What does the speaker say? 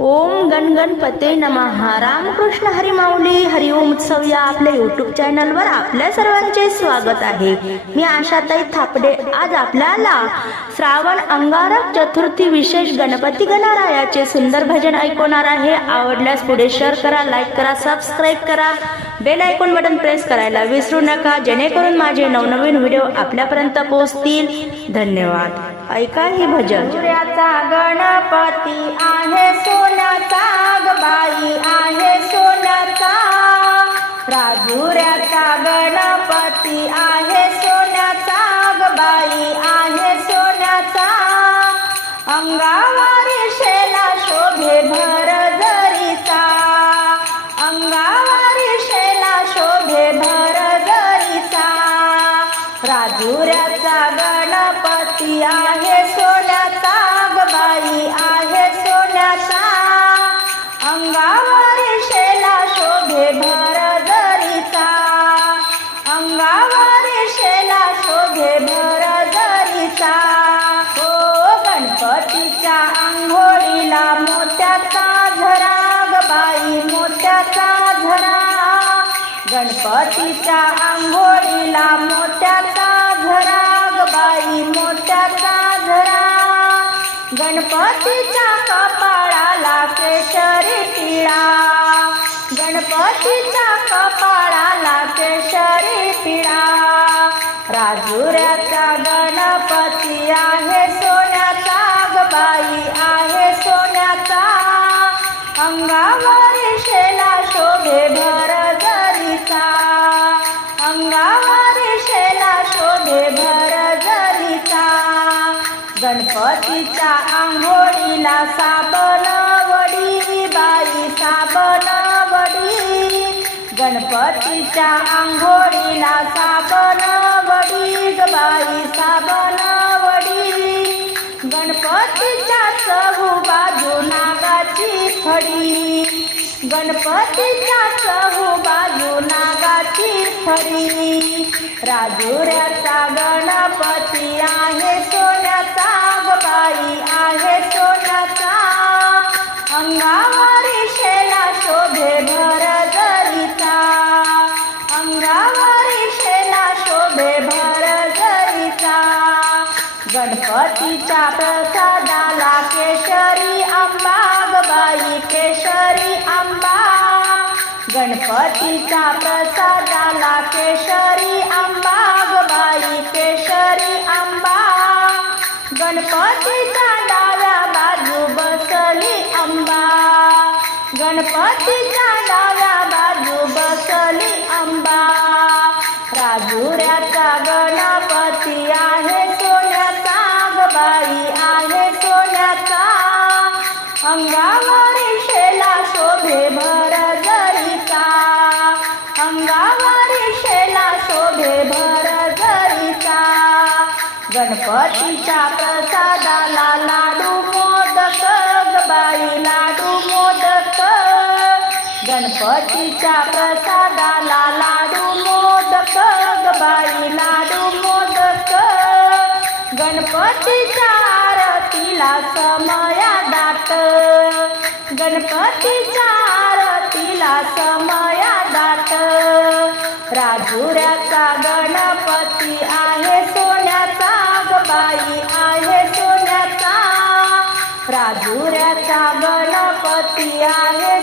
ओम गणगणपते नमः. रामकृष्ण हरिमाऊली हरिओम उत्सव या आपल्या युट्यूब चॅनलवर आपल्या सर्वांचे स्वागत आहे. मी आशाताई थापडे. आज आपल्याला श्रावण अंगारक चतुर्थी विशेष गणपती गणरायाचे सुंदर भजन ऐकवणार आहे. आवडल्यास पुढे शेअर करा लाईक करा सबस्क्राईब करा. बेल आयकॉन बटन प्रेस करायला विसरू नका जेणेकरून माझे नवनवीन व्हिडिओ आपल्यापर्यंत पोहोचतील. धन्यवाद. ऐका ही भजन. गणपती आहे सोन्याचा बाई आहे राजुऱ्याचा गणपती आहे सोन्याचा बाई आहे सोन्याचा. अंगावारी शेला शोभे भर. दिशेला शेला शोभे भरगरीचा राजुऱ्याचा गणपती आहे सोन्याचा बाई आहे सोन्याचा. अंगावर शेला शोभे भर अंगावर शेला शोभे भरगरीचा हो गणपतीच्या आंघोळीला मोत्याचा झरा बाई मोत्याचा झरा गणपतीच्या आंघोळीला मोत्याचा झरा बाई मोत्याचा झरा. गणपतीच्या कपाळाला केशरी पिळा. गणपतीच्या कपाळाला केशरी पिळा. राजुऱ्याचा गणपती आहे सोन्याचा गबाई बाई आहे सोन्याचा. अंगावर शेला शोभे गणपतीच्या आंघोळीला साबण वडी बाई साबण वडी. गणपतीच्या आंघोळीला साबण वडी बाई साबण वडी. गणपतीच्या सहू बाजू नागाची फडी. गणपतीच्या सहू बाजू नागाची फडी. राजुऱ्याचा गणपती आहे सोन्याचा बाई आहे सोन्याचा. अंगावरी शेला शोभे भर जरीचा. अंगावरी शेला शोभे भर जरीचा. गणपतीच्या प्रसादाला केशरी आंबा बाई केशरी आंबा. गणपतीच्या प्रसादाला केशरी गणपतीचा डाव्या बाजू बसली अंबा गणपतीच्या डाव्या बाजू बसली अंबा राजुऱ्याचा गणपती आहे सोन्याचा ग बाई आहे सोन्याचा. अंगावर गणपतीच्या प्रसादाला लाडू मोदक बाई लाडू मोदक. गणपतीच्या प्रसादाला लाडू मोदक बाई लाडू मोदक. गणपतीच्या आरतीला समया दात. गणपतीच्या आरतीला समया दात. राजुऱ्याचा गणपती राजुऱ्याचा गणपती आहे